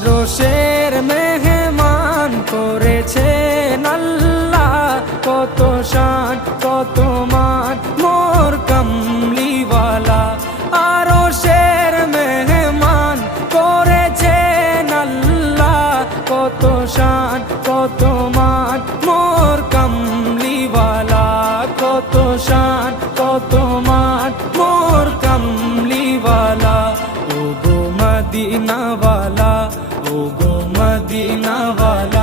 আরশের মেহমান করেছেন আল্লাহ, কত শান কত মান মোর কামলিওয়ালা। আরশের মেহমান করেছেন আল্লাহ, কত শান কত মান মোর কামলিওয়ালা, কত শান কত মান মোর কামলিওয়ালা। ও গো মদিনাওয়ালা, ও গো মদিনাওয়ালা।